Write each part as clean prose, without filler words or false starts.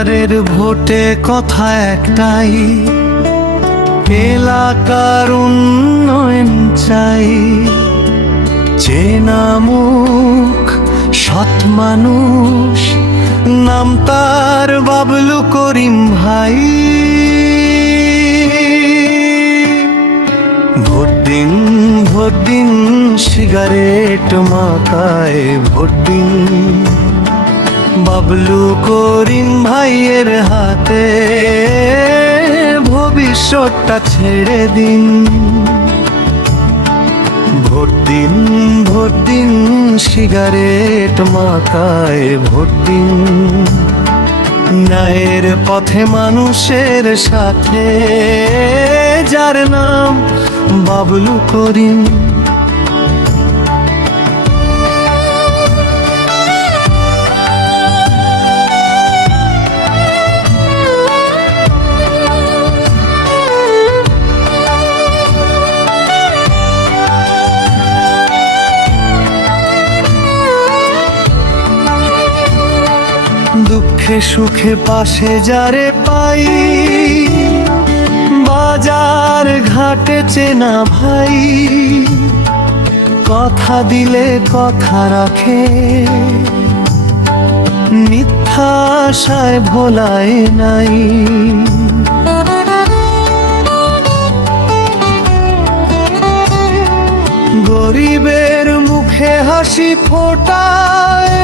এবারের ভোটে কথা একটাই, এলাকার উন্নয়ন চাই। চেনা মুখ, সৎ মানুষ, নাম তার বাবলু করিম ভাই। ভোট দিন, ভোট দিন, সিগারেট মাথায় ভোট দিন, বাবলু করিম ভাইয়ের হাতে ভবিষ্যৎটা ছেড়ে দিন। ভোট দিন, ভোট দিন, সিগারেট মাথায় ভোট দিন, ন্যায়ের পথে মানুষের সাথে, যার নাম বাবলু করিম। দুঃখে সুখে পাশে যারে পাই, বাজার ঘাটে চেনা ভাই, কথা দিলে কথা রাখে, মিথ্যা আশায় ভোলায় নাই। গরিবের মুখে হাসি ফোটায়,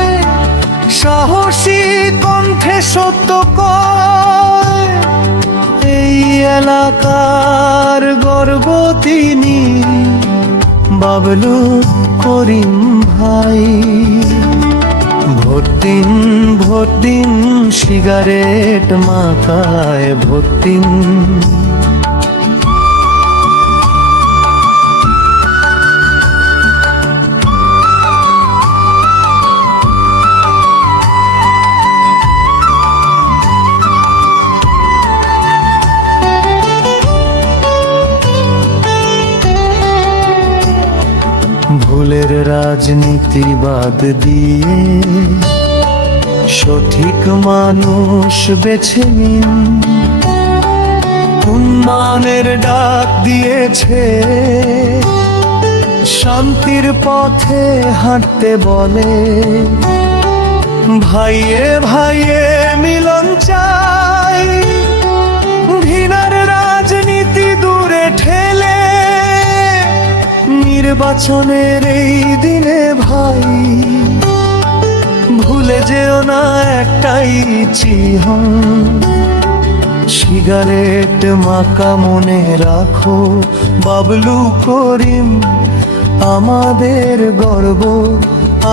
সাহসী কণ্ঠে সত্য কয়, এই এলাকার গর্ব তিনি বাবলু করিম ভাই। ভোট দিন, ভোট দিন, সিগারেট মাথায় ভোট দিন। ভুলের রাজনীতি বাদ দিয়ে সঠিক মানুষ বেছে নিন। উন্নয়নের ডাক দিয়েছে, শান্তির পথে হাঁটতে বলে। ভাইয়ে ভাইয়ে মিলন চাই, ঘৃণার রাজনীতি দূরে ঠেলে। নির্বাচনের এই দিনে ভাই, ভুলে যেও না একটাই চিহ্ন, সিগারেট মাকা মনে রাখো। বাবলু করিম আমাদের গর্ব,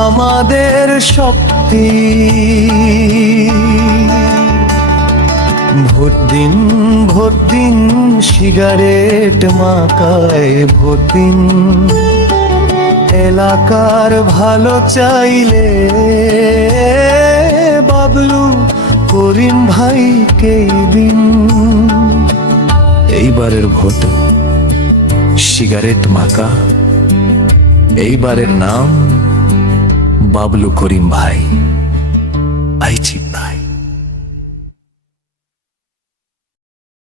আমাদের শক্তি। ভোট দিন, ভোট দিন, সিগারেট মাকায় ভোট দিন। এলাকার ভালো চাইলে বাবলু করিম ভাইকে দিন। এইবারের ভোট সিগারেট মাকা, এইবারের নাম বাবলু করিম ভাই। আইছি ভাই।